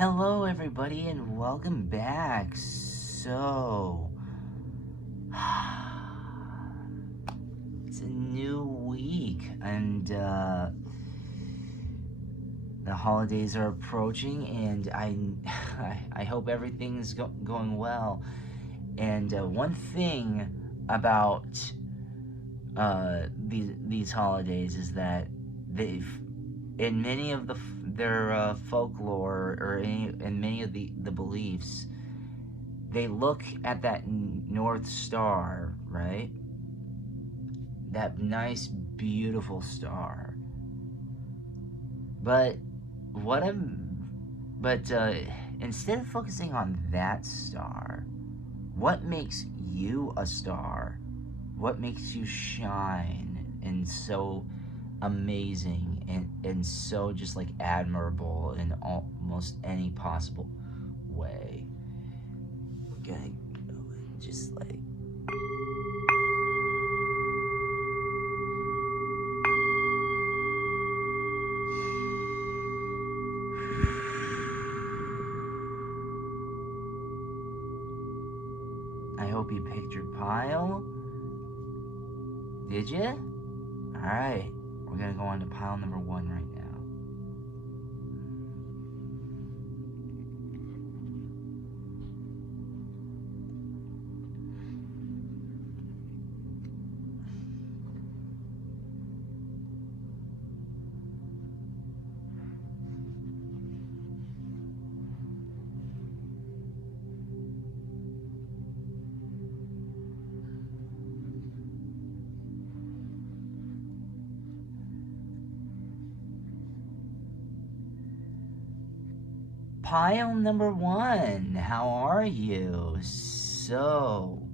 Hello, everybody, and welcome back. It's a new week, and the holidays are approaching, and I hope everything's going well. And one thing about these holidays is that they've in many of their folklore or in many of the beliefs, they look at that North Star, right? That nice, beautiful star. But what I'm, but instead of focusing on that star, what makes you a star? What makes you shine and so amazing and so just like admirable in almost any possible way? We're gonna go and just like I hope you picked your pile. Did you? Alright, we're gonna go on to pile number 1 right now. Pile number 1, how are you? So,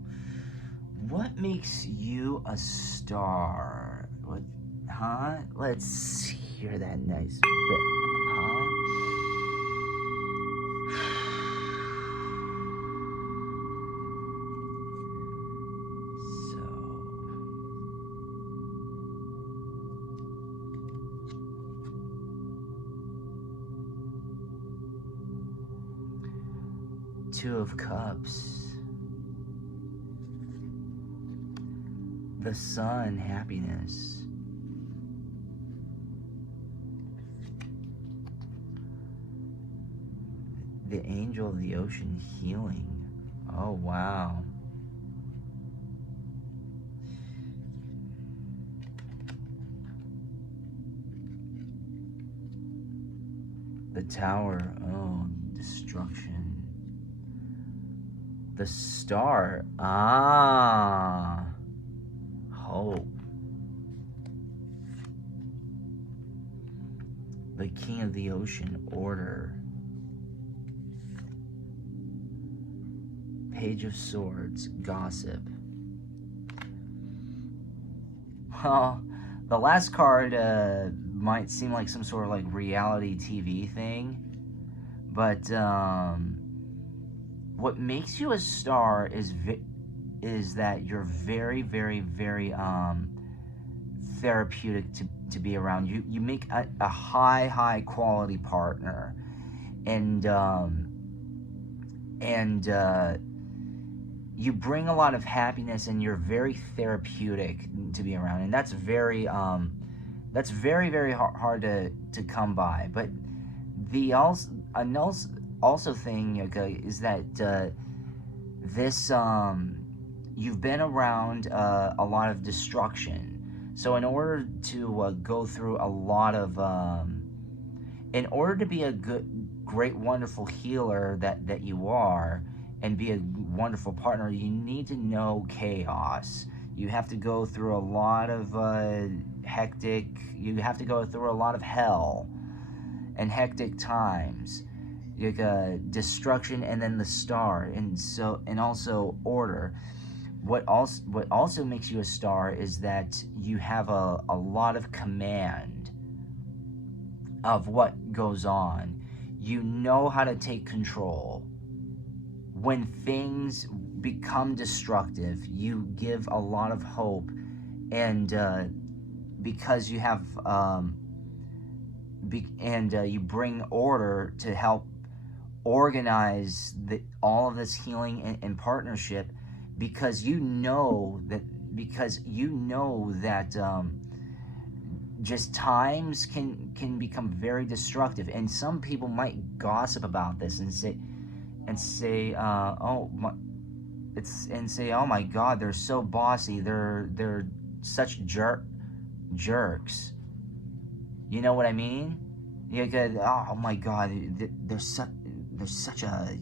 what makes you a star? What, huh? Let's hear that nice bit, huh? So, 2 of Cups. The Sun, happiness. The Angel of the Ocean, healing. Oh, wow. The Tower, oh, destruction. The Star, hope. The King of the Ocean, order. Page of Swords, gossip. Well, the last card might seem like some sort of like reality TV thing, but what makes you a star is that you're very, very, very therapeutic to be around. You make a high quality partner, and you bring a lot of happiness, and you're very therapeutic to be around, and that's very very hard to come by. But the also thing, okay, is that this you've been around a lot of destruction, so in order to go through a lot of in order to be a great wonderful healer that you are, and be a wonderful partner, you need to know chaos. You have to go through a lot of hectic, you have to go through a lot of hell and hectic times, like destruction, and then the star, and also order. What also makes you a star is that you have a lot of command of what goes on. You know how to take control. When things become destructive, you give a lot of hope, and because you have you bring order to help organize all of this healing and partnership, because you know that just times can become very destructive, and some people might gossip about this and say oh my God, they're so bossy, they're such jerks. You know what I mean? You could, oh my God, there's such a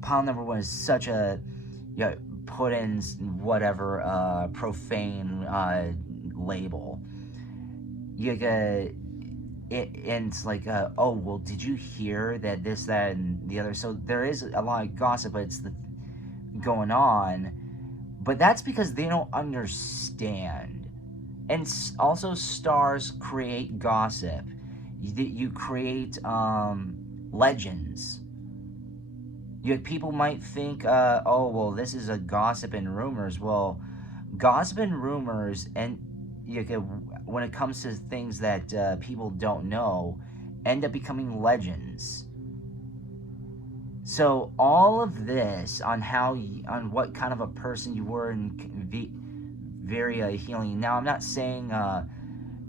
pile number one is such a, you know, put in whatever profane label. You get it, and it's like, oh well, did you hear that this, that, and the other? So there is a lot of gossip, but it's going on, but that's because they don't understand. And also, stars create gossip. You create legends. People might think, oh well, this is a gossip and rumors. Well, gossip and rumors, and when it comes to things that people don't know, end up becoming legends. So all of this on on what kind of a person you were in very healing. Now, I'm not saying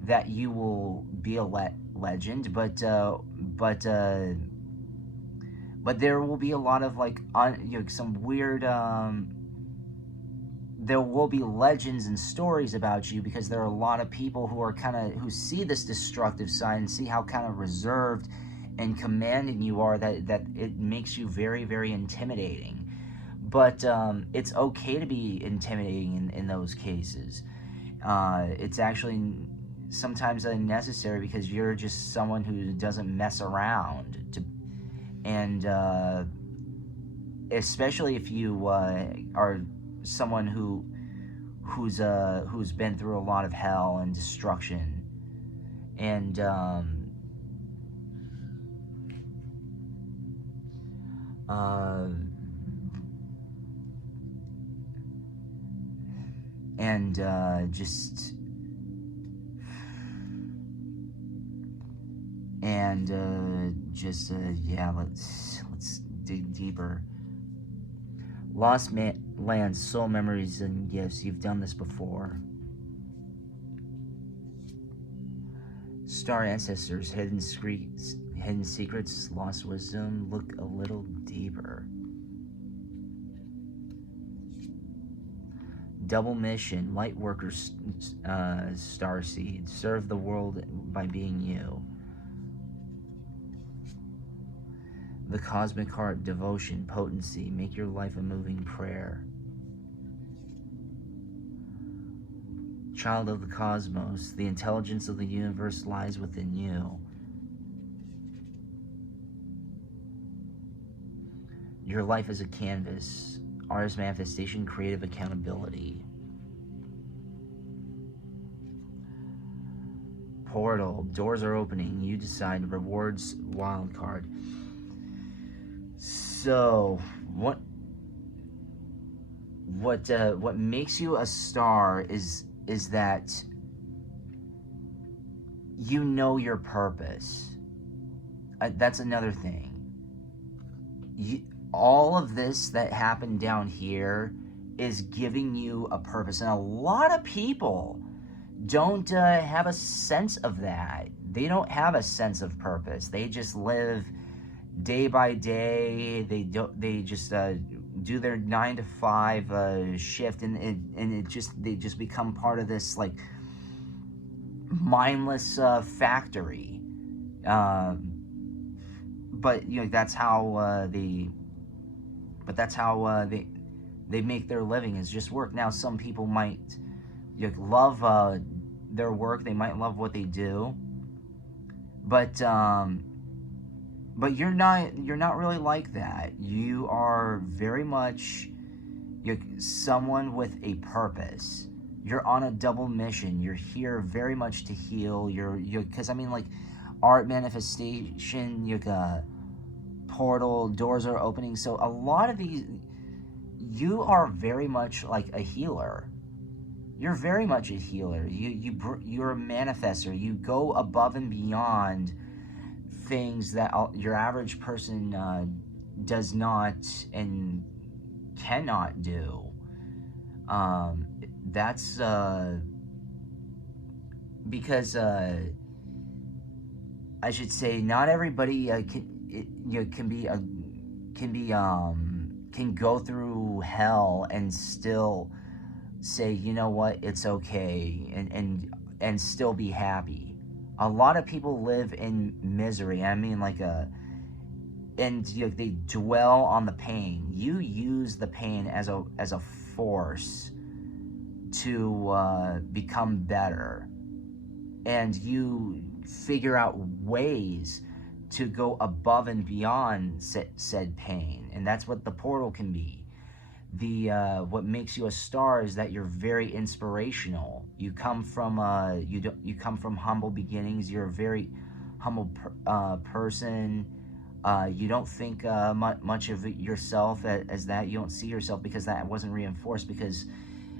that you will be a legend, but there will be a lot of some weird. There will be legends and stories about you, because there are a lot of people who see this destructive side and see how kind of reserved and commanding you are, that it makes you very, very intimidating. But it's okay to be intimidating in those cases. It's actually sometimes unnecessary, because you're just someone who doesn't mess around. And especially if you are someone who's been through a lot of hell and destruction, and just yeah, let's dig deeper. Lost land, soul memories, and gifts. You've done this before. Star ancestors, hidden secrets, lost wisdom. Look a little deeper. Double mission, light workers, starseed. Serve the world by being you. The cosmic heart, devotion, potency. Make your life a moving prayer. Child of the cosmos, the intelligence of the universe lies within you. Your life is a canvas. Artist manifestation, creative accountability. Portal, doors are opening. You decide. Rewards, wild card. So, what makes you a star is that you know your purpose. That's another thing. All of this that happened down here is giving you a purpose, and a lot of people don't have a sense of that. They don't have a sense of purpose. They just live day by day. They just do their 9 to 5 shift, and they just become part of this like mindless factory. But that's how they make their living, is just work. Now, some people might love their work. They might love what they do, but you're not really like that. You are very much someone with a purpose. You're on a double mission. You're here very much to heal. You're because art manifestation, portal, doors are opening. So a lot of these, you are very much like a healer. You're very much a healer. You're a manifester. You go above and beyond things that your average person does not and cannot do. That's because I should say not everybody can go through hell and still say, you know what, it's okay, and still be happy. A lot of people live in misery. I mean, and they dwell on the pain. You use the pain as a force to become better, and you figure out ways to go above and beyond said pain, and that's what the portal can be. The what makes you a star is that you're very inspirational. You come from you come from humble beginnings. You're a very humble person. You don't think much of yourself as that. You don't see yourself because that wasn't reinforced. Because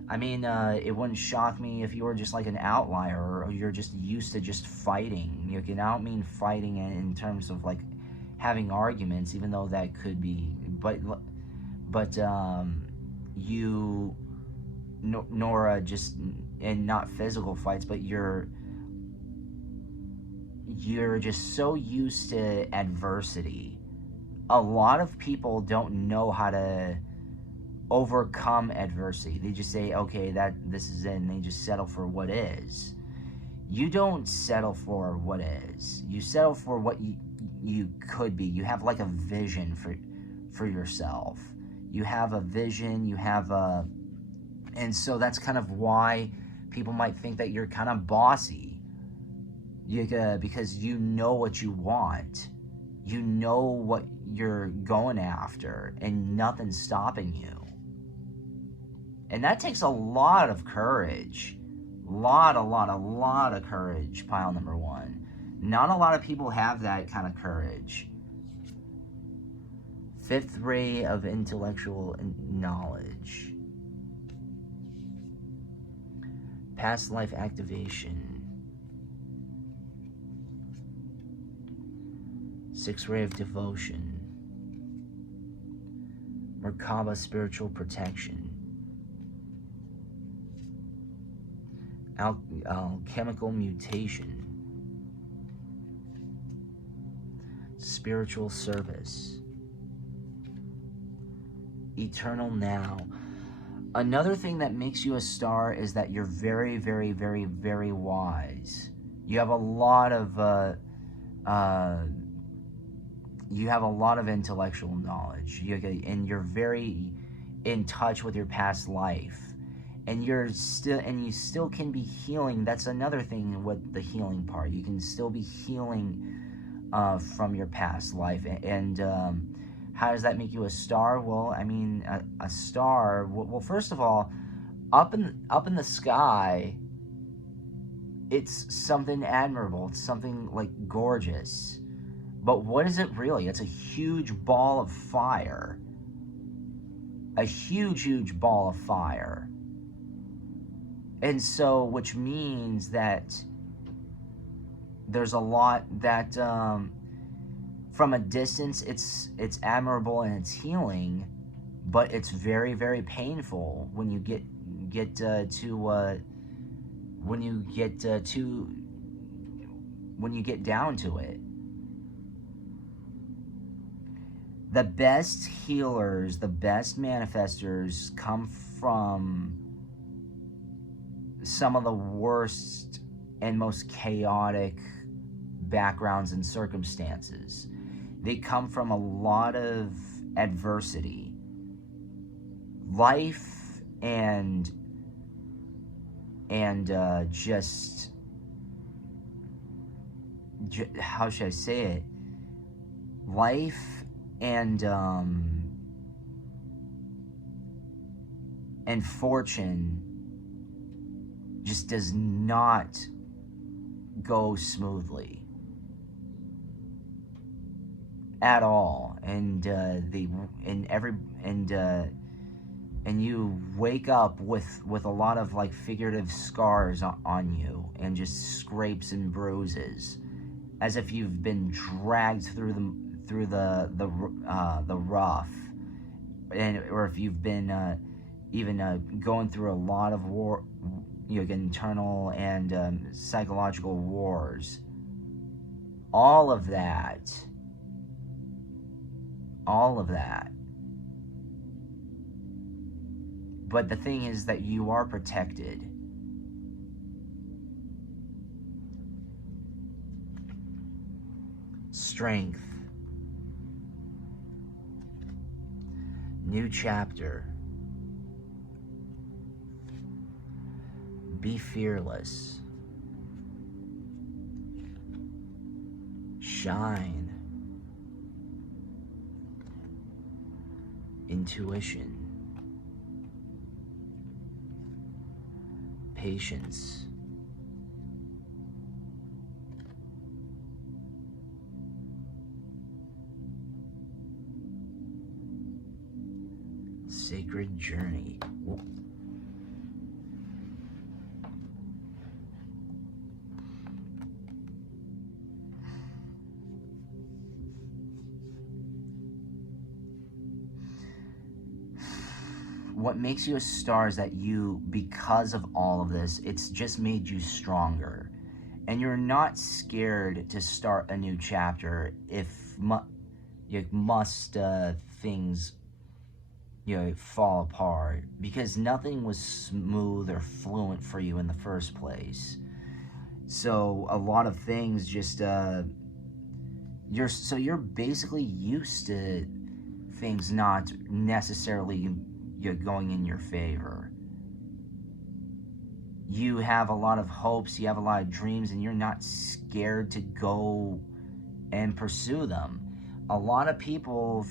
I mean, it wouldn't shock me if you were just like an outlier, or you're just used to just fighting. You can, I don't mean fighting in terms of like having arguments, even though that could be, but you nor just, and not physical fights, but you're just so used to adversity. A lot of people don't know how to overcome adversity. They just say, okay, that this is it, and they just settle for what is. You don't settle for what is. You settle for what you could be. You have like a vision for yourself. You have a vision, you have a, and so that's kind of why people might think that you're kind of bossy. Because you know what you want. You know what you're going after, and nothing's stopping you. And that takes a lot of courage. A lot of courage, pile number one. Not a lot of people have that kind of courage. Fifth ray of intellectual knowledge. Past life activation. Sixth ray of devotion. Merkaba spiritual protection. Alchemical mutation. Spiritual service. Eternal now. Another thing that makes you a star is that you're very, very, very, very wise. You have a lot of intellectual knowledge. And you're very in touch with your past life. And you still can be healing. That's another thing with the healing part. You can still be healing from your past life. And how does that make you a star? Well, I mean, a star. Well, first of all, up in the sky, it's something admirable. It's something like gorgeous. But what is it really? It's a huge ball of fire. A huge ball of fire. And so, which means that there's a lot that, from a distance, it's admirable and it's healing, but it's very, very painful when you get down to it. The best healers, the best manifestors come from some of the worst and most chaotic backgrounds and circumstances. They come from a lot of adversity. Life and just how should I say it? Life and fortune just does not go smoothly at all, and you wake up with a lot of like figurative scars on you, and just scrapes and bruises, as if you've been dragged through the rough, and or if you've been even going through a lot of war, internal and psychological wars, all of that, all of that. But the thing is that you are protected. Strength. New chapter. Be fearless. Shine. Intuition. Patience. Sacred journey. What makes you a star is that you, because of all of this, it's just made you stronger. And you're not scared to start a new chapter if things fall apart, because nothing was smooth or fluent for you in the first place. So a lot of things just you're basically used to things not necessarily going in your favor. You have a lot of hopes, you have a lot of dreams, and you're not scared to go and pursue them. A lot of people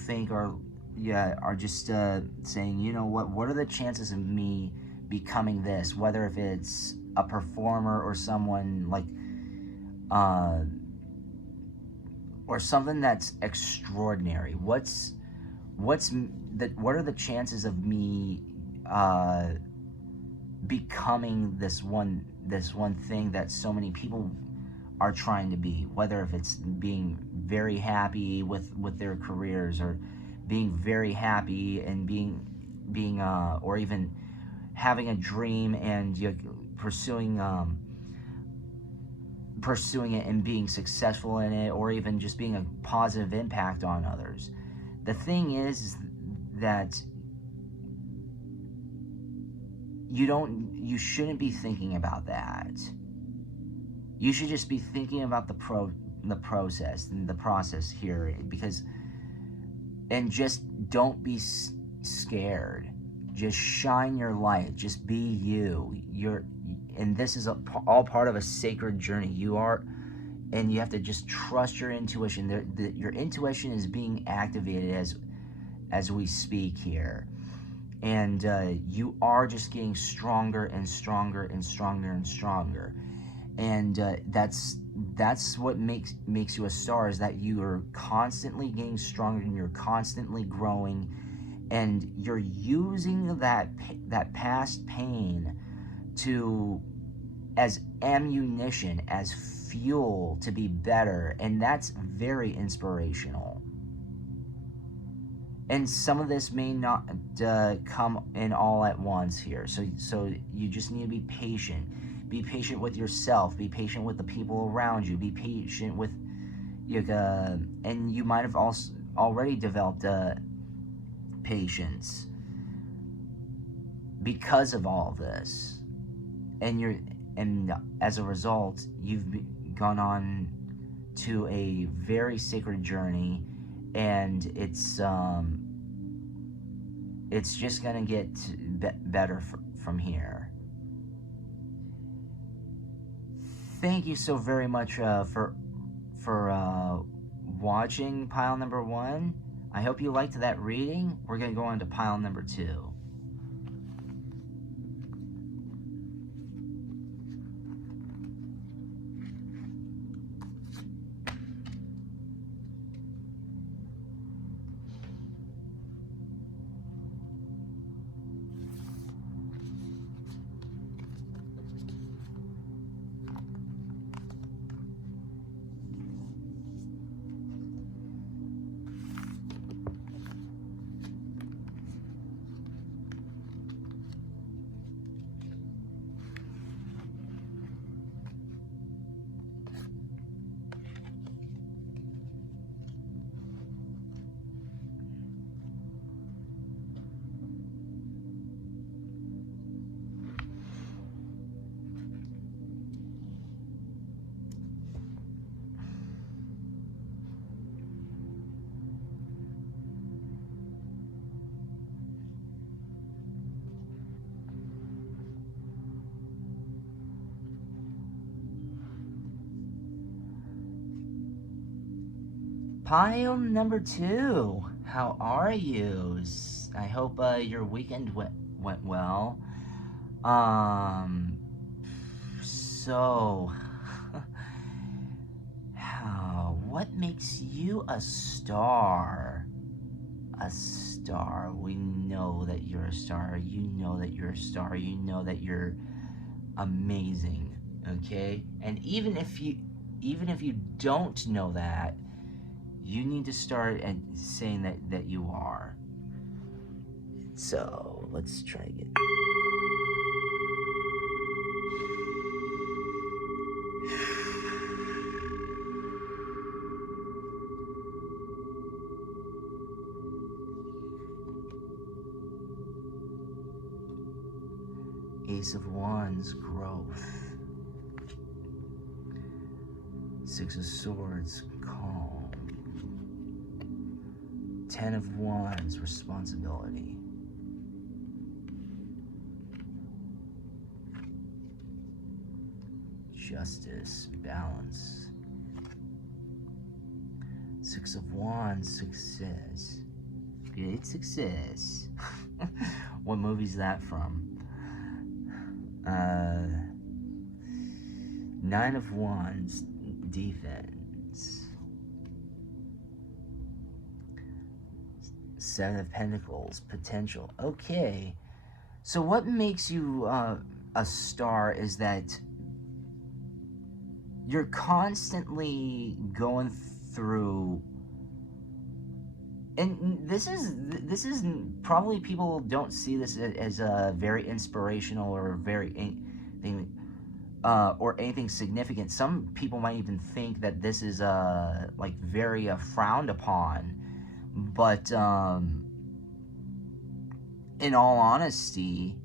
are just saying, you know what are the chances of me becoming this, whether if it's a performer or someone like or something that's extraordinary. What are the chances of me becoming this one thing that so many people are trying to be, whether if it's being very happy with their careers, or being very happy and being or even having a dream and pursuing it and being successful in it, or even just being a positive impact on others. The thing is that you shouldn't be thinking about that. You should just be thinking about the process here, and just don't be scared. Just shine your light. Just be you. And this is all part of a sacred journey. And you have to just trust your intuition. Your intuition is being activated as we speak here. And you are just getting stronger and stronger and stronger and stronger. And that's what makes you a star, is that you are constantly getting stronger and you're constantly growing, and you're using that past pain as ammunition, as fuel to be better, and that's very inspirational. And some of this may not come in all at once here, so you just need to be patient. Be patient with yourself. Be patient with the people around you. Be patient with and you might have also already developed patience because of all this, and as a result, you've gone on to a very sacred journey, and it's just gonna get better from here. Thank you so very much for watching pile number 1. I hope you liked that reading. We're going to go on to pile number 2. Pile number 2. How are you? I hope your weekend went well. So, what makes you a star? A star. We know that you're a star. You know that you're a star. You know that you're amazing. Okay? And even if you don't know that, you need to start and saying that you are. So let's try again. Ace of Wands, growth. Six of Swords, calm. Ten of Wands, responsibility. Justice, balance. Six of Wands, success. Great success. What movie's that from? Nine of Wands, defense. Seven of Pentacles, potential. Okay. So what makes you a star is that you're constantly going through, and this is probably people don't see this as a very inspirational or very anything or anything significant. Some people might even think that this is like very frowned upon, but in all honesty,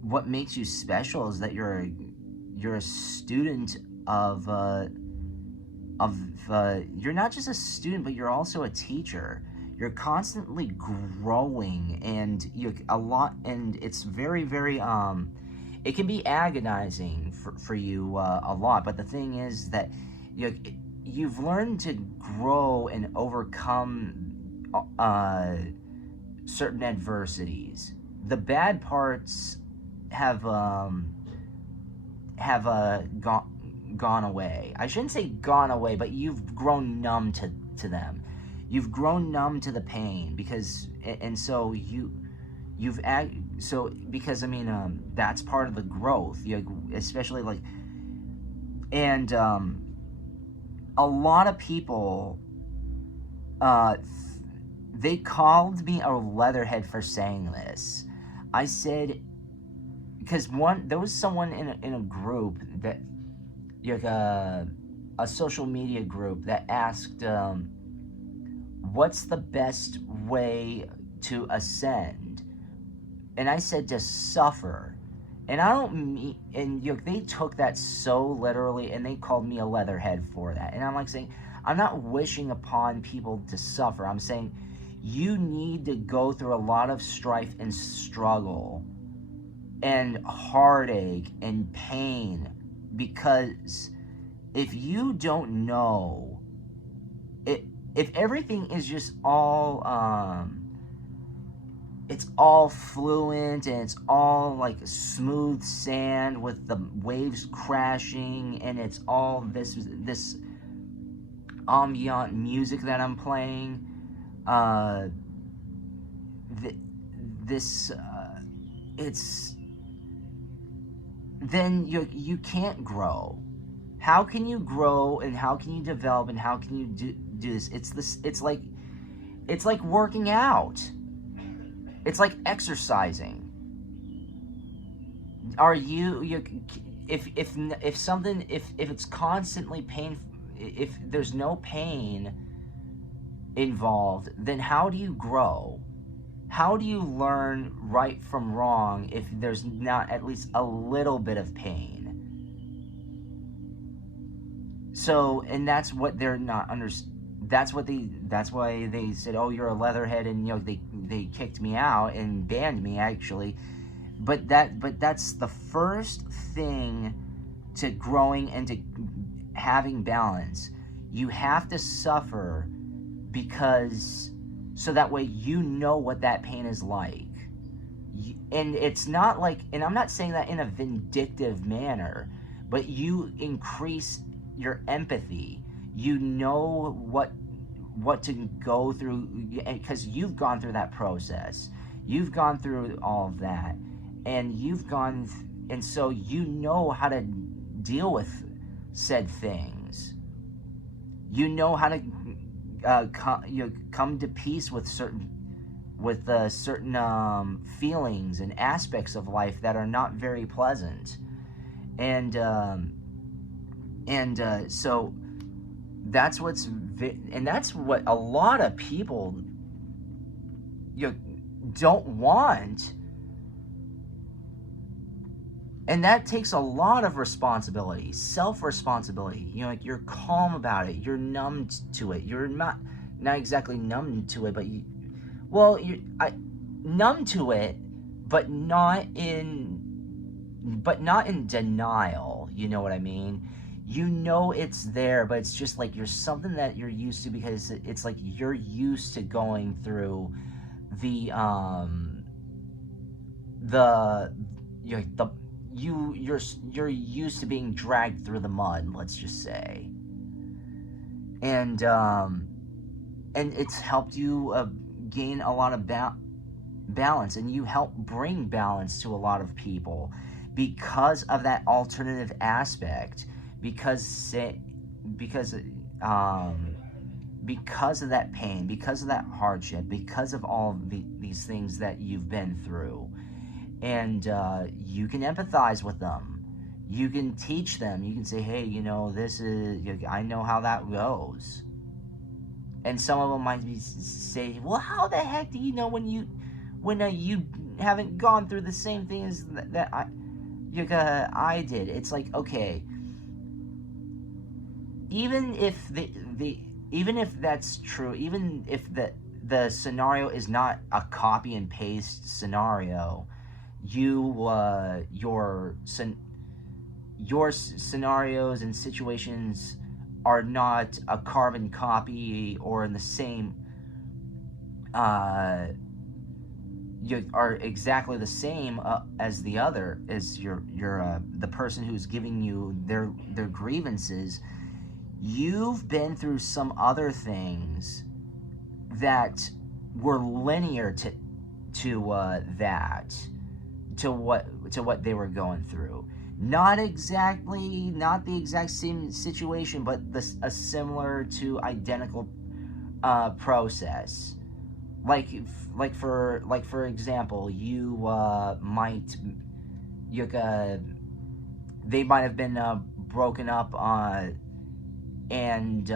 what makes you special is that you're a student of you're not just a student, but you're also a teacher. You're constantly growing, and it's very, very it can be agonizing for you a lot. But the thing is that you've learned to grow and overcome certain adversities. The bad parts have gone away. I shouldn't say gone away, but you've grown numb to them. You've grown numb to the pain because because I mean that's part of the growth. Especially like, and a lot of people they called me a leatherhead for saying this. I said, because there was someone in a group that, like a social media group, that asked, what's the best way to ascend? And I said to suffer. And I don't mean, and they took that so literally, and they called me a leatherhead for that. And I'm like saying, I'm not wishing upon people to suffer. I'm saying you need to go through a lot of strife and struggle and heartache and pain, because if you don't know it, if everything is just all it's all fluent and it's all like smooth sand with the waves crashing, and it's all this ambient music that I'm playing, it's, then you can't grow. How can you grow, and how can you develop, and how can you do this? It's like working out. It's like exercising. Are you if it's constantly painful, if there's no pain involved, then how do you grow? How do you learn right from wrong if there's not at least a little bit of pain? So, and that's what they're not that's why they said, oh, you're a leatherhead, and they kicked me out and banned me, actually. But that's the first thing to growing and to having balance. You have to suffer because so that way you know what that pain is like. And it's not like, and I'm not saying that in a vindictive manner, but you increase your empathy. You know what to go through because you've gone through that process. You've gone through all of that, and and so you know how to deal with said things. You know how to come to peace with certain feelings and aspects of life that are not very pleasant, and so that's what a lot of people don't want, and that takes a lot of responsibility, self-responsibility. Like, you're calm about it, you're numb to it, you're not exactly numb to it, but numb to it, but not in denial. You know what I mean? It's there, but it's just like you're something that you're used to, because it's like you're used to going through the you're used to being dragged through the mud, let's just say. And it's helped you gain a lot of balance, and you help bring balance to a lot of people because of that alternative aspect, because of that pain, because of that hardship, because of all of these things that you've been through. And you can empathize with them. You can teach them. You can say, hey, I know how that goes. And some of them might say, well, how the heck do you know when you haven't gone through the same thing as that I did? It's like, okay, even if even if that's true, even if the scenario is not a copy and paste scenario, your scenarios and situations are not a carbon copy or in the same you are exactly the same as the other, as the person who's giving you their grievances. You've been through some other things that were linear to what they were going through. Not the exact same situation, but a similar to identical process. Like for example, they might have been broken up and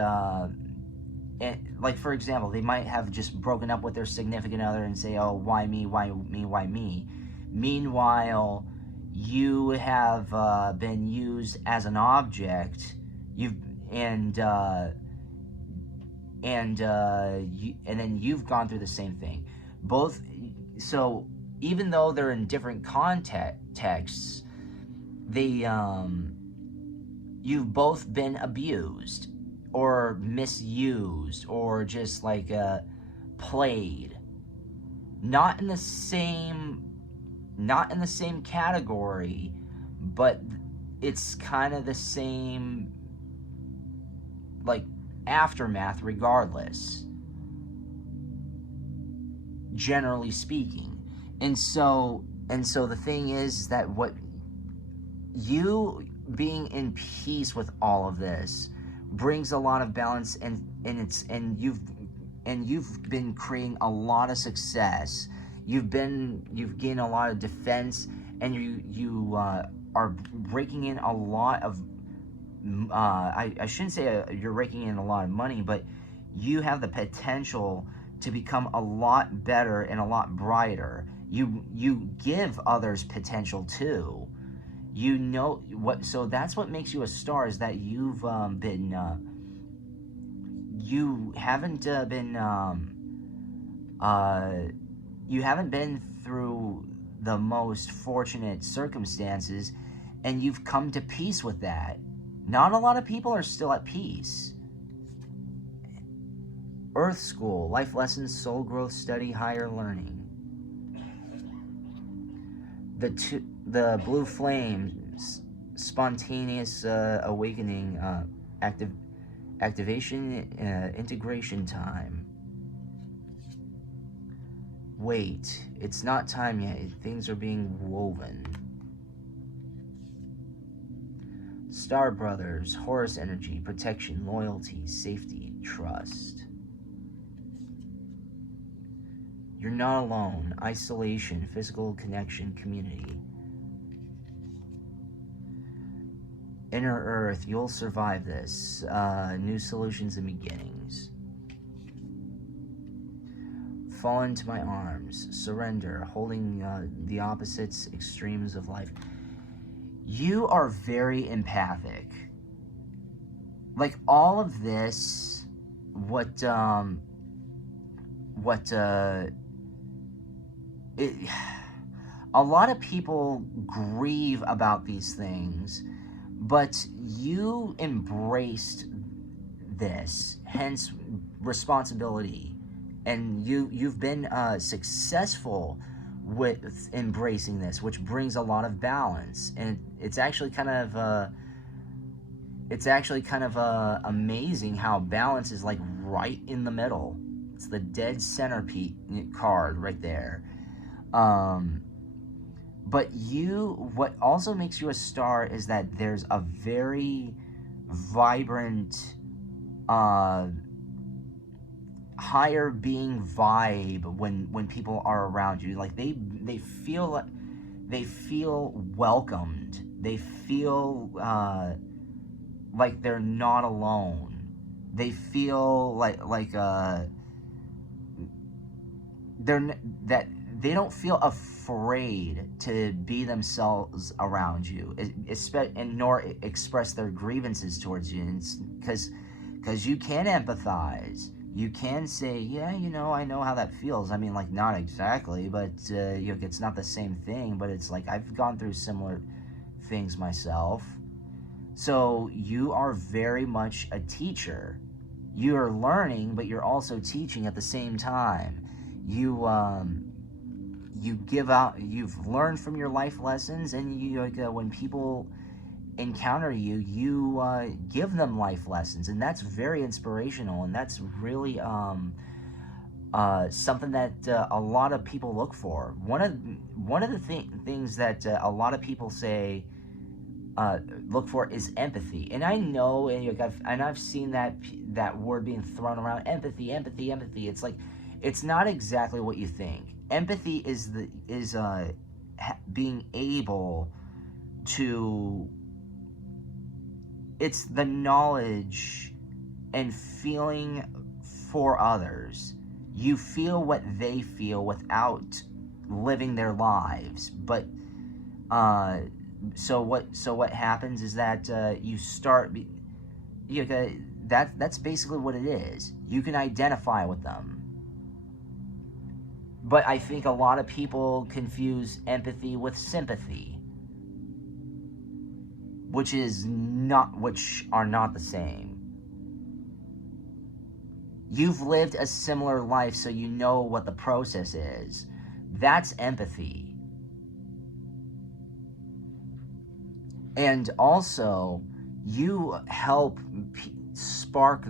like, for example, they might have just broken up with their significant other and say, oh, why me, why me, why me? Meanwhile, you have been used as an object. And then you've gone through the same thing. So even though they're in different contexts, you've both been abused or misused or just like played. Not in the same category, but it's kind of the same, like, aftermath regardless, generally speaking. And so the thing is that what you being in peace with all of this brings a lot of balance, and you've been creating a lot of success. You've gained a lot of defense, and you are raking in a lot of I shouldn't say you're raking in a lot of money, but you have the potential to become a lot better and a lot brighter. You give others potential too. So that's what makes you a star, is that you haven't been through the most fortunate circumstances, and you've come to peace with that. Not a lot of people are still at peace. Earth School, life lessons, soul growth, study, higher learning. The blue flame, spontaneous awakening, activation, integration time. Wait, it's not time yet. Things are being woven. Star Brothers, Horus energy, protection, loyalty, safety, trust. You're not alone. Isolation, physical connection, community. Inner Earth, you'll survive this. New solutions and beginnings. Fall into my arms. Surrender, holding the opposites, extremes of life. You are very empathic. Like all of this, a lot of people grieve about these things, but you embraced this, hence responsibility, and you've been successful with embracing this, which brings a lot of balance. And it's actually kind of amazing how balance is like right in the middle. It's the dead center card right there. But what also makes you a star is that there's a very vibrant, higher being vibe when people are around you. Like they feel welcomed. They feel like they're not alone. They feel they don't feel afraid to be themselves around you, and nor express their grievances towards you, because you can empathize. You can say, yeah, I know how that feels. I mean, like, not exactly, but it's not the same thing, but it's like I've gone through similar things myself. So you are very much a teacher. You're learning, but you're also teaching at the same time. You've learned from your life lessons, and when people encounter you, you give them life lessons, and that's very inspirational, and that's really something that a lot of people look for. One of the things that a lot of people say look for is empathy, and I know, and I've seen that word being thrown around, empathy. It's like, it's not exactly what you think. Empathy is being able to. It's the knowledge and feeling for others. You feel what they feel without living their lives, but so what happens is that you start. That's basically what it is. You can identify with them. But I think a lot of people confuse empathy with sympathy, which are not the same. You've lived a similar life, so you know what the process is. That's empathy. And also, you help spark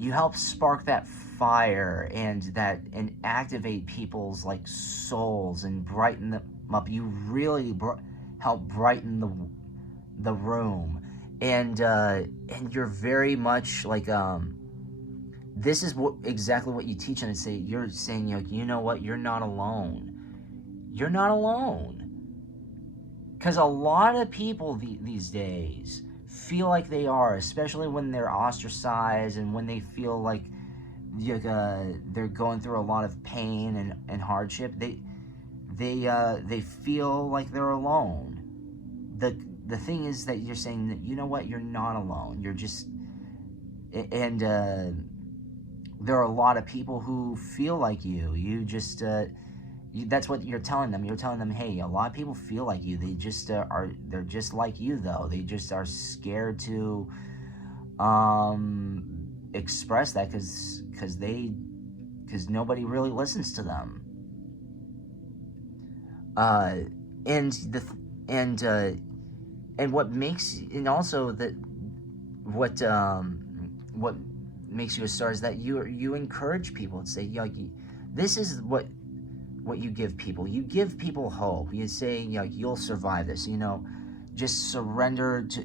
you help spark that fire and activate people's like souls and brighten them up. You really help brighten the room, and you're very much like this is exactly what you teach them. You're saying, you know what, you're not alone. You're not alone, because a lot of people these days feel like they are, especially when they're ostracized and when they feel like they're going through a lot of pain and hardship. They feel like they're alone. The thing is that you're saying that, you know what, you're not alone. You're just, and there are a lot of people who feel like you. You just That's what you're telling them. You're telling them, hey, a lot of people feel like you. They just they're just like you, though. They just are scared to express that because nobody really listens to them. And the and and what makes and also that what makes you a star is that you encourage people and say, like, this is what you give people. You give people hope. You say, like, you'll survive this. Just surrender to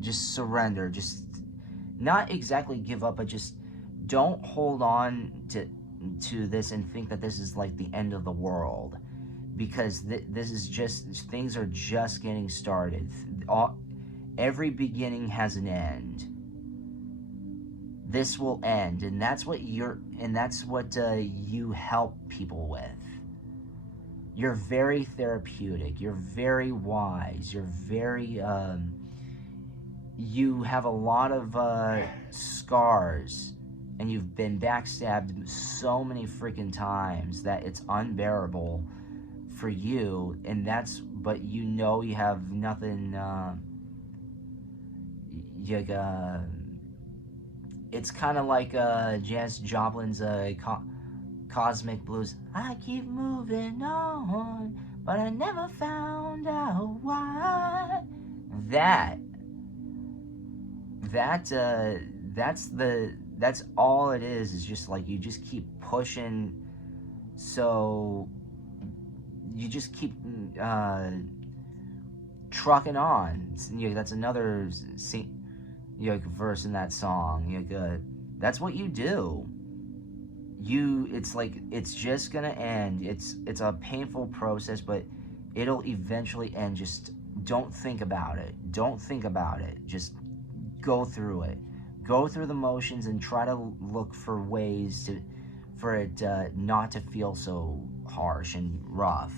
just surrender. Just not exactly give up, but just don't hold on to this and think that this is like the end of the world, because this is just, things are just getting started. Every beginning has an end. This will end, and that's what you help people with. You're very therapeutic. You're very wise. You're very you have a lot of scars, and you've been backstabbed so many freaking times that it's unbearable for you, but you have nothing. It's kind of like Janis Joplin's Cosmic Blues. I keep moving on, but I never found out why. That that's all it is just like you just keep pushing, so you just keep trucking on. That's another verse in that song. That's what you do. It's like, it's just gonna end. It's a painful process, but it'll eventually end. Just don't think about it. Just go through it. Go through the motions and try to look for ways for it not to feel so harsh and rough.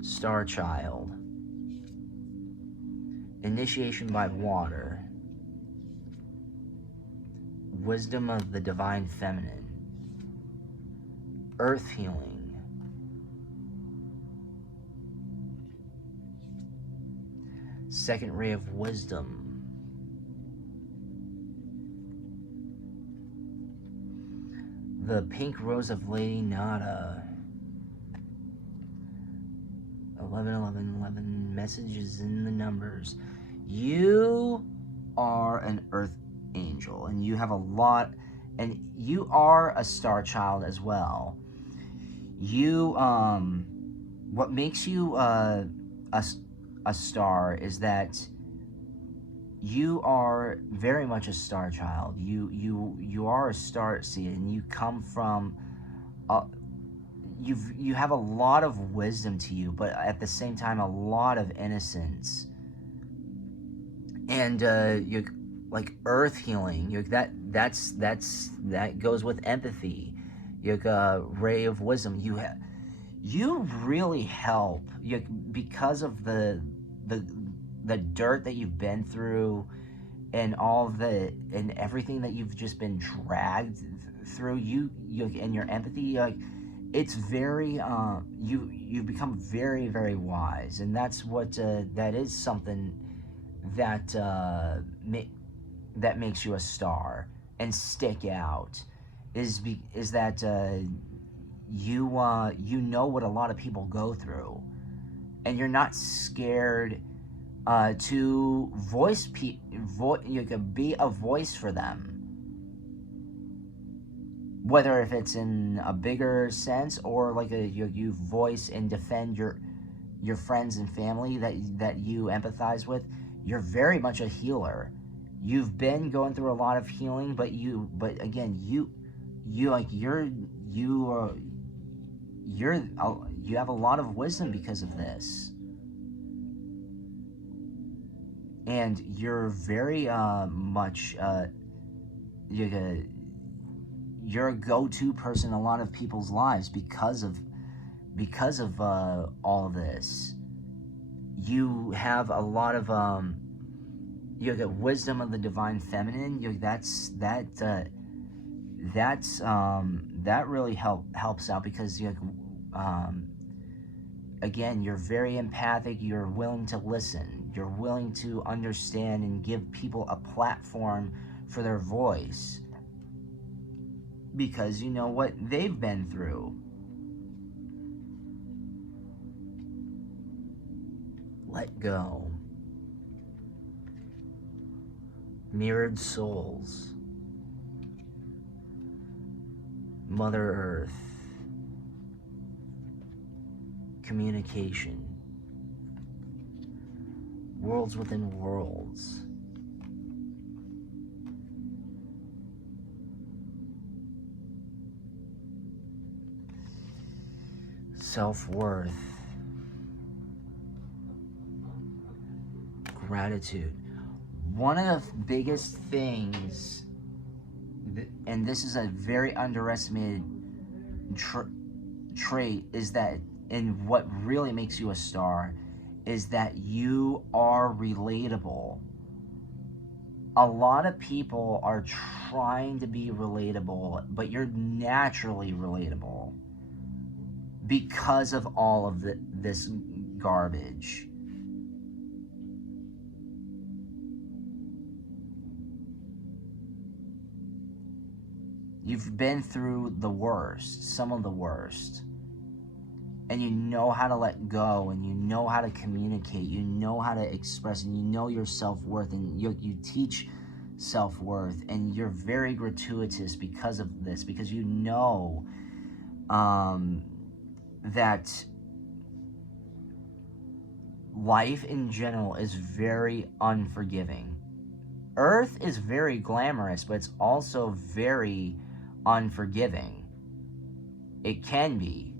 Star Child. Initiation by water. Wisdom of the divine feminine. Earth healing. Second ray of wisdom. The pink rose of Lady Nada. 11, 11, 11 messages in the numbers. You are an earth angel, and you have a lot, and you are a star child as well. What makes you a star is that you are very much a star child. You are a star seed, and you come from you have a lot of wisdom to you, but at the same time a lot of innocence. And you like earth healing. That goes with empathy. Ray of wisdom. You really help. Because of the dirt that you've been through, and and everything that you've just been dragged through. And your empathy, it's very you've become very, very wise, and that's what that is something that that makes you a star and stick out, is that you know what a lot of people go through, and you're not scared to you can be a voice for them, whether if it's in a bigger sense, or like you voice and defend your friends and family that you empathize with. You're very much a healer. You've been going through a lot of healing, but again, you have a lot of wisdom because of this, and you're very much you're a go-to person in a lot of people's lives because of all of this. You have a lot of you get wisdom of the divine feminine. that really helps out, because again, you're very empathic, you're willing to listen, you're willing to understand and give people a platform for their voice, because you know what they've been through. Let go. Mirrored souls. Mother Earth. Communication. Worlds within worlds. Self-worth. Gratitude. One of the biggest things, and this is a very underestimated trait, is that, and what really makes you a star, is that you are relatable. A lot of people are trying to be relatable, but you're naturally relatable because of all of this garbage. You've been through the worst, some of the worst, and you know how to let go, and you know how to communicate, you know how to express, and you know your self-worth, and you teach self-worth, and you're very gratuitous because of this, because you know that life in general is very unforgiving. Earth is very glamorous, but it's also very unforgiving. It can be.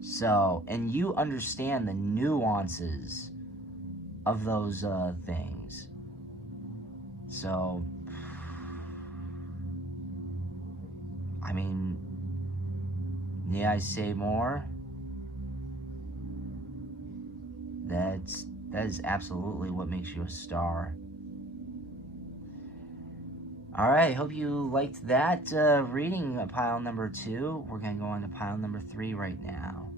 So, and you understand the nuances of those things. So, I mean, need I say more? That is absolutely what makes you a star. Alright, hope you liked that reading pile number 2. We're going to go on to pile number 3 right now.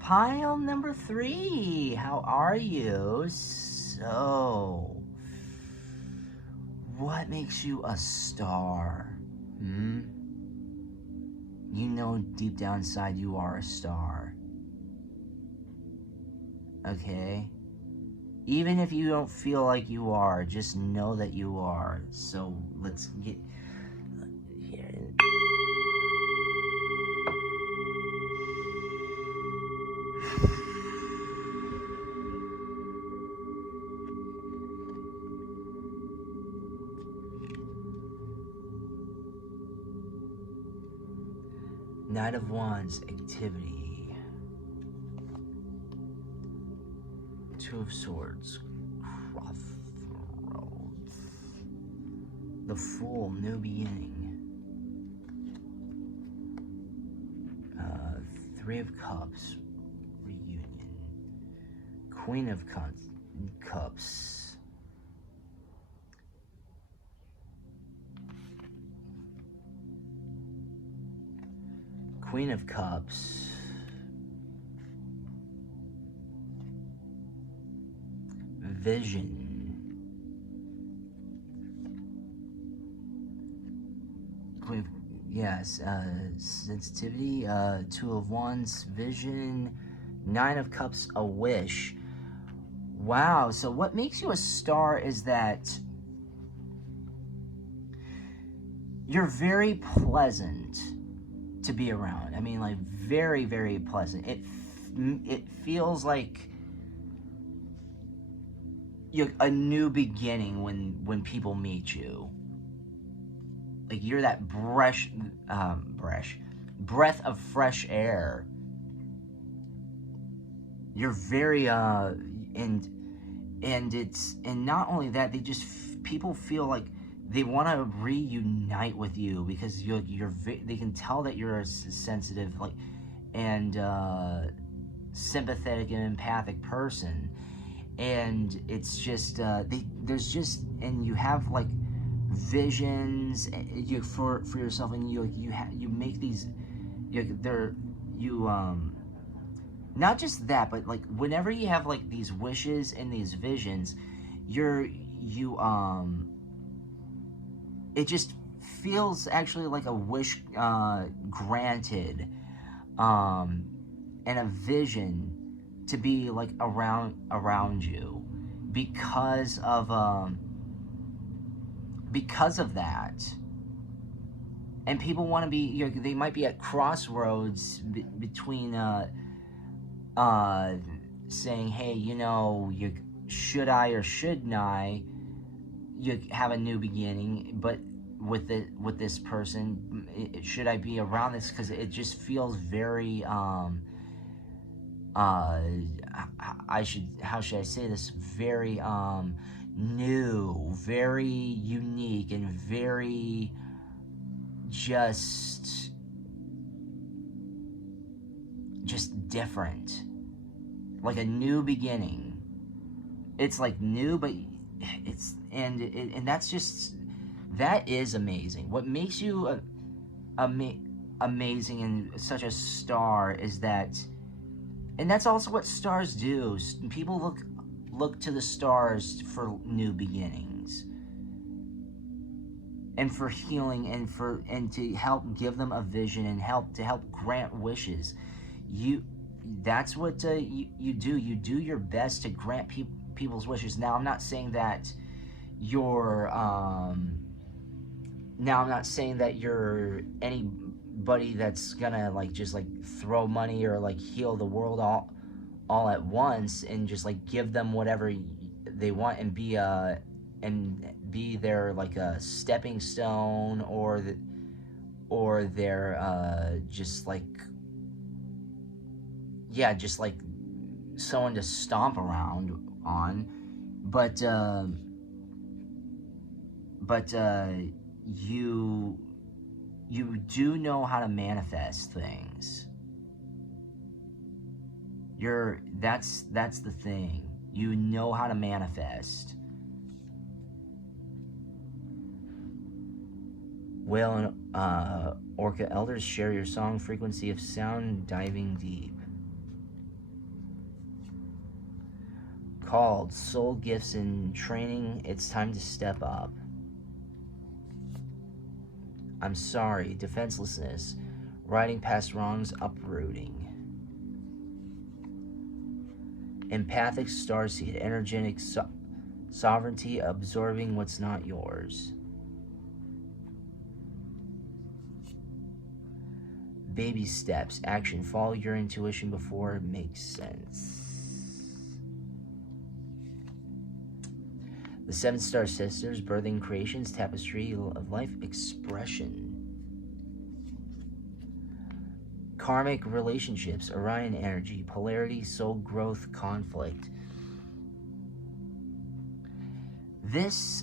Pile number 3, how are you? So, what makes you a star? You know deep down inside you are a star. Okay? Even if you don't feel like you are, just know that you are. So, let's get here. Knight of Wands, activity. 2 of Swords, crossroads. The Fool, new beginning. 3 of Cups, reunion. Queen of Cups. Queen of Cups. Vision. Yes, sensitivity, Two of Wands, vision, Nine of Cups, a wish. Wow, so what makes you a star is that you're very pleasant to be around. I mean, like, very, very pleasant. It feels like a new beginning when people meet you. Like, you're that breath of fresh air. You're very and not only that, they just people feel like they want to reunite with you because they can tell that you're a sensitive, like, and sympathetic and empathic person. And it's just there's just, and you have like visions, for yourself, and you make these, you not just that, but like whenever you have like these wishes and these visions, you're you it just feels actually like a wish granted, um and a vision to be like around you because of that. And people want to be, they might be at crossroads between uh, saying, hey, should I or shouldn't I you have a new beginning, but with this person, should I be around this? Because it just feels very uh how should I say this, very new, very unique, and very just different, like a new beginning. It's like new, but and that is amazing. What makes you amazing and such a star is that, and that's also what stars do. People look to the stars for new beginnings and for healing, and to help give them a vision, and help grant wishes. You That's what you do. You do your best to grant people's wishes. Now, I'm not saying that you're anybody that's gonna like just like throw money or like heal the world all at once, and just like give them whatever they want, and be their like a stepping stone, or their just like, yeah, just like someone to stomp around on. But you do know how to manifest things. That's the thing. You know how to manifest. Whale and Orca elders, share your song, frequency of sound, diving deep. Called Soul Gifts and Training, it's time to step up. I'm sorry, defenselessness, riding past wrongs, uprooting. Empathic starseed, energetic sovereignty, absorbing what's not yours. Baby steps, action, follow your intuition before it makes sense. The Seven Star Sisters, birthing creations, tapestry of life, expression. Karmic relationships, Orion energy, polarity, soul growth, conflict. This,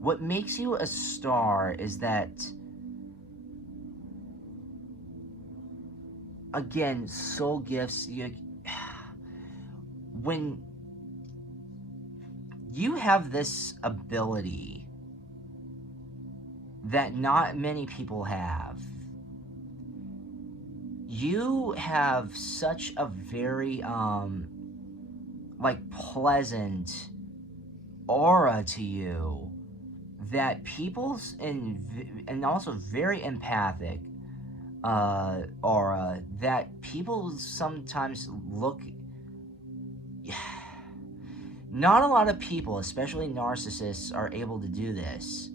what makes you a star is that, again, soul gifts, when you have this ability that not many people have, you have such a very like pleasant aura to you that people's, and also very empathic aura, that people sometimes look. Not a lot of people, especially narcissists, are able to do this,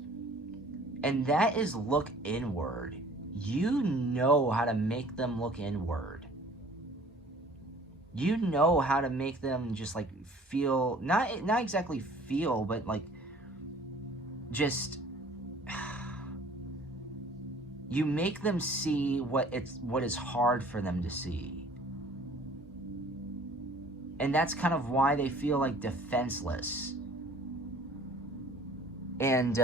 and that is look inward. You know how to make them look inward. You know how to make them just like feel, not exactly feel, but like just you make them see what is hard for them to see. And that's kind of why they feel like defenseless. And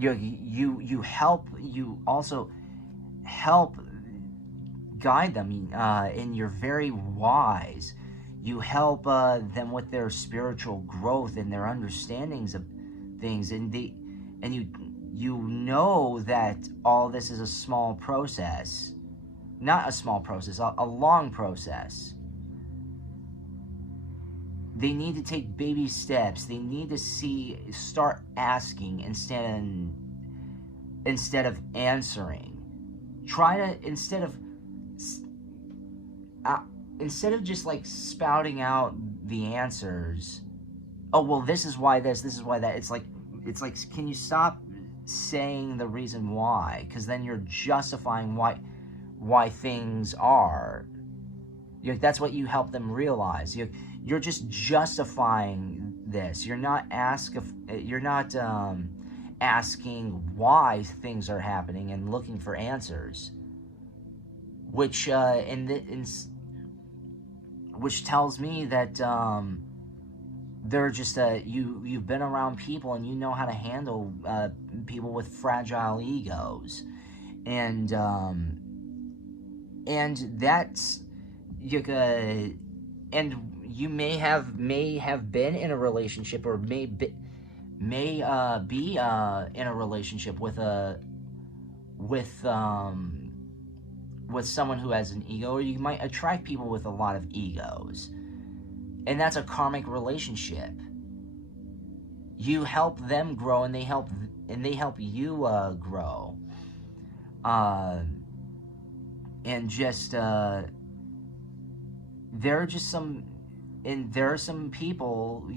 you also help guide them, and you're very wise. You help them with their spiritual growth and their understandings of things, and you know that all this is a small process, not a small process, a long process. They need to take baby steps. They need to start asking instead of answering. Try to, instead of just like spouting out the answers. Oh, well, this is why this is why that. It's like, can you stop saying the reason why? Because then you're justifying why things are. That's what you help them realize. You're just justifying this. You're not asking why things are happening and looking for answers, which which tells me that they're just you've been around people and you know how to handle people with fragile egos, and that's and you may have been in a relationship, or may be in a relationship with someone who has an ego, or you might attract people with a lot of egos, and that's a karmic relationship. You help them grow, and they help you grow, and just there are some people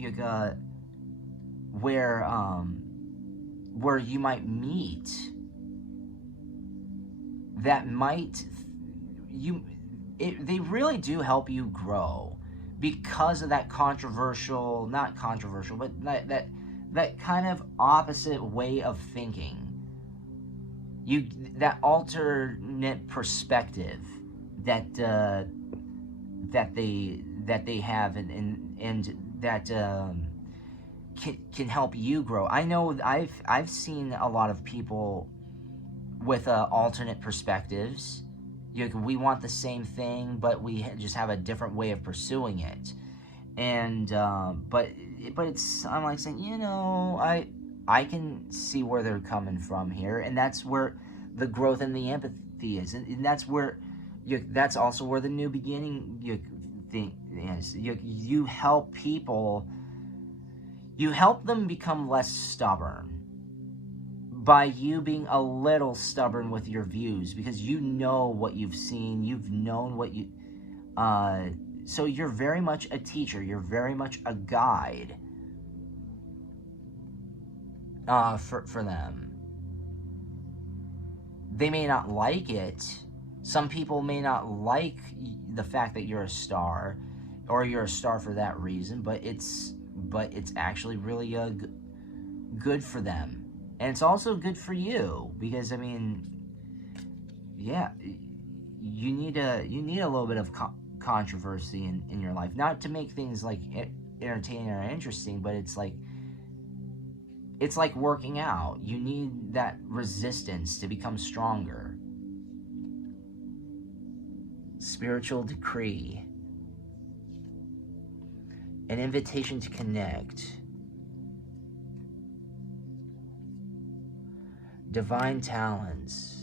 where you might meet that they really do help you grow, because of that not controversial, but that kind of opposite way of thinking. That alternate perspective that they have, and that can help you grow. I know I've seen a lot of people with alternate perspectives. We want the same thing, but we just have a different way of pursuing it. And but it's, I'm like saying, I can see where they're coming from here, and that's where the growth and the empathy is, and that's where that's also where the new beginning thing is. You help people. You help them become less stubborn by you being a little stubborn with your views, because you know what you've seen, you've known what you so you're very much a teacher, you're very much a guide for them. They may not like it. Some people may not like the fact that you're a star, or you're a star for that reason, but it's actually really good for them. And it's also good for you, because you need a little bit of controversy in your life, not to make things like entertaining or interesting, but it's like working out. You need that resistance to become stronger. Spiritual decree. An invitation to connect. Divine talents.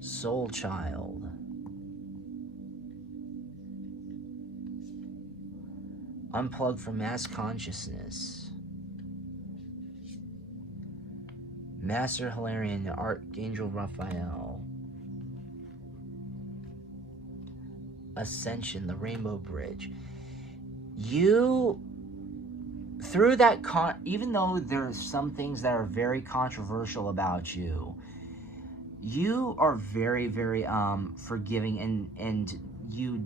Soul child. Unplug from mass consciousness. Master Hilarion, Archangel Raphael. Ascension, the Rainbow Bridge. You, through that, even though there's some things that are very controversial about you, you are very, very forgiving, and you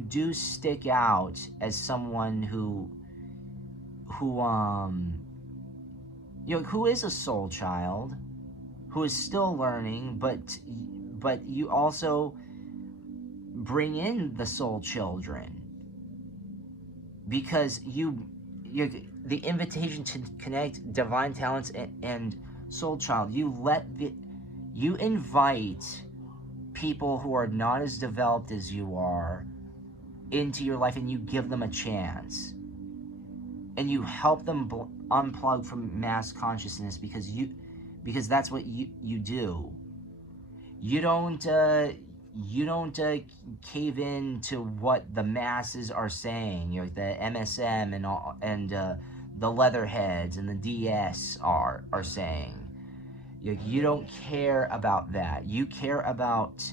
do stick out as someone who who is a soul child, who is still learning, but you also bring in the soul children, because you the invitation to connect divine talents and soul child, you invite people who are not as developed as you are into your life, and you give them a chance, and you help them unplug from mass consciousness, because that's what you do. You don't cave in to what the masses are saying, the MSM and all, and the Leatherheads and the DS are saying. You don't care about that. You care about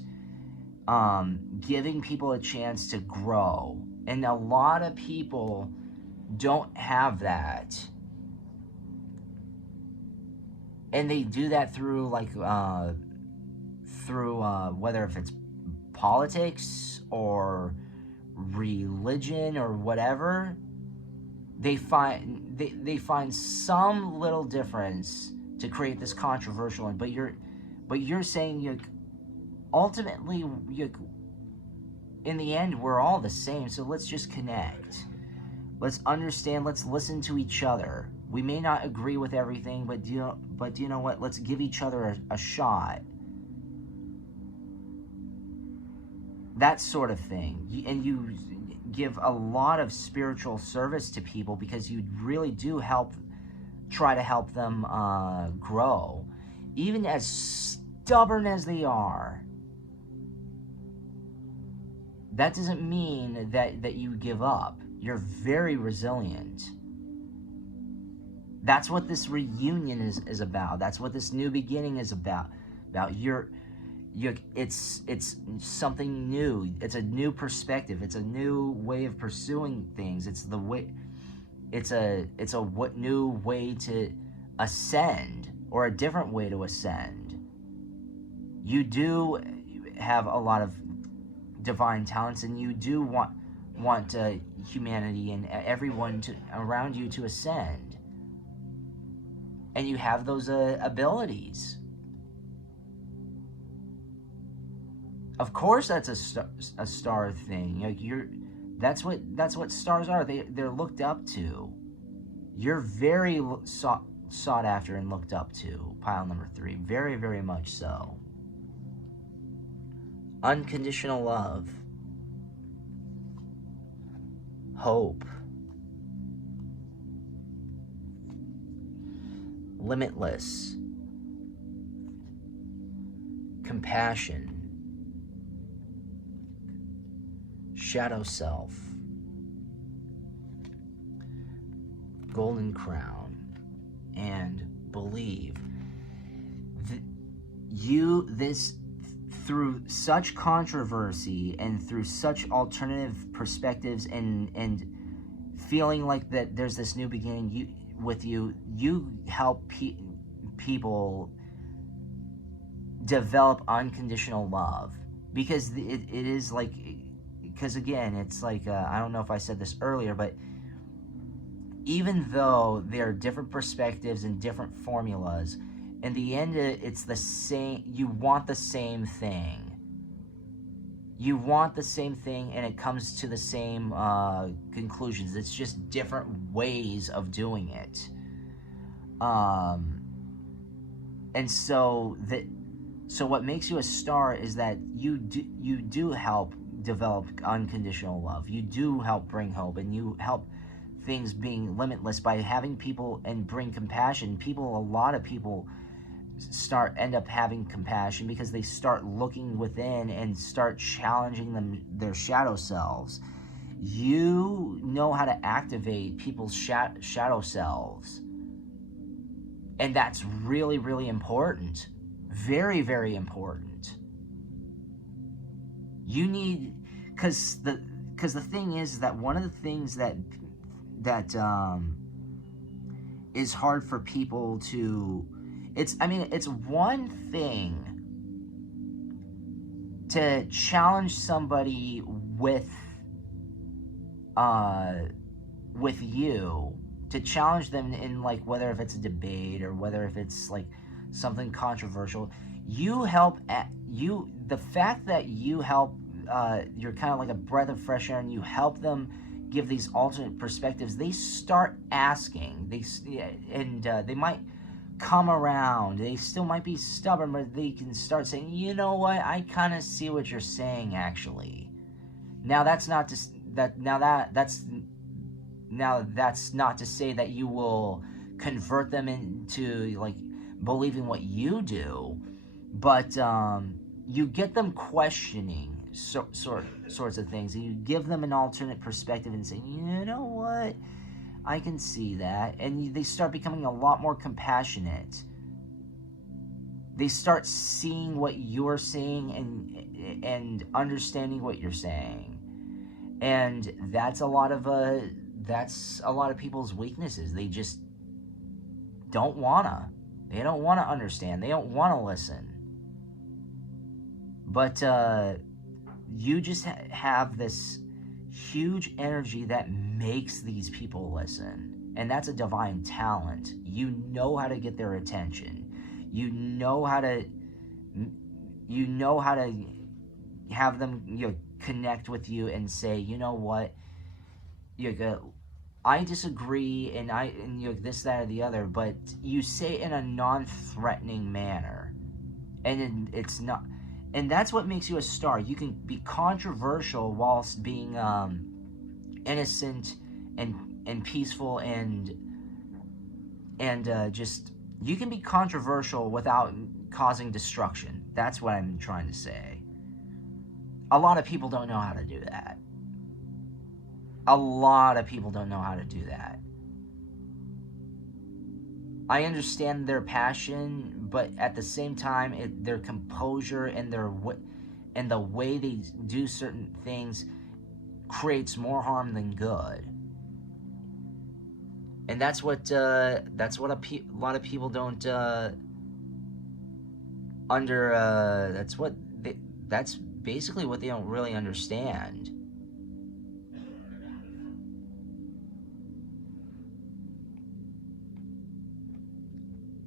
giving people a chance to grow. And a lot of people don't have that. And they do that through whether if it's politics or religion or whatever, they find some little difference to create this controversial. But you're saying ultimately, in the end, we're all the same. So let's just connect. Let's understand. Let's listen to each other. We may not agree with everything, but do you know what? Let's give each other a shot. That sort of thing. And you give a lot of spiritual service to people, because you really do try to help them grow, even as stubborn as they are. That doesn't mean that you give up. You're very resilient. That's what this reunion is about. That's what this new beginning is about. It's something new. It's a new perspective. It's a new way of pursuing things. It's a new way to ascend, or a different way to ascend. You do have a lot of divine talents, and you do want humanity and everyone around you to ascend, and you have those abilities. Of course, that's a star thing. That's what stars are. They're looked up to. You're very sought after and looked up to. Pile number 3, very, very much so. Unconditional love, hope, limitless, compassion, shadow self, golden crown, and believe. Through such controversy and through such alternative perspectives, and feeling like that there's this new beginning, you help people develop unconditional love, because it is like, because again, it's like, I don't know if I said this earlier, but even though there are different perspectives and different formulas, in the end, it's the same. You want the same thing. You want the same thing, and it comes to the same conclusions. It's just different ways of doing it. And so what makes you a star is that you do help develop unconditional love. You do help bring hope, and you help things being limitless by having people, and bring compassion. A lot of people end up having compassion because they start looking within and start challenging their shadow selves. You know how to activate people's shadow selves. And that's really, really important. Very, very important. You need, because the thing is that one of the things that is hard for people to, it's one thing to challenge somebody with you, to challenge them in, like, whether if it's a debate or whether if it's like something controversial. You help the fact that you help, you're kind of like a breath of fresh air, and you help them give these alternate perspectives. They start asking, they might come around. They still might be stubborn, but they can start saying, you know what, I kind of see what you're saying, actually. Now that's not to that's not to say that you will convert them into, like, believing what you do, but you get them questioning sorts of things. You give them an alternate perspective and say, you know what, I can see that, and they start becoming a lot more compassionate. They start seeing what you're seeing and understanding what you're saying, and that's a lot of people's weaknesses. They just don't wanna. They don't want to understand. They don't want to listen. But you just have this huge energy that makes these people listen. And that's a divine talent. You know how to get their attention. You know how to have them, connect with you and say, you know what, I disagree, and this, that, or the other, but you say it in a non-threatening manner, and it's not, and that's what makes you a star. You can be controversial whilst being innocent and peaceful, and just, you can be controversial without causing destruction. That's what I'm trying to say. A lot of people don't know how to do that. A lot of people don't know how to do that. I understand their passion, but at the same time, their composure and the way they do certain things creates more harm than good. And that's what a lot of people don't that's basically what they don't really understand.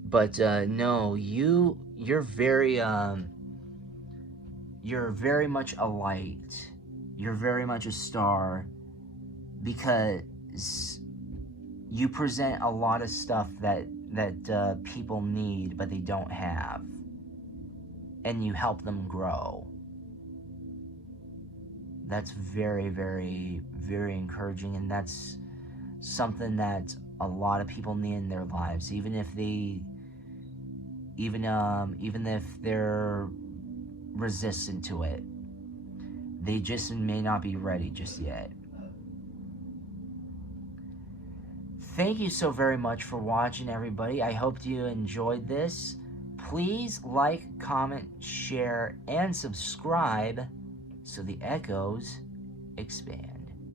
But no, you're very much a light. You're very much a star, because you present a lot of stuff that people need but they don't have, and you help them grow. That's very, very, very encouraging, and that's something that a lot of people need in their lives, even if they're resistant to it. They just may not be ready just yet. Thank you so very much for watching, everybody. I hope you enjoyed this. Please like, comment, share, and subscribe so the echoes expand.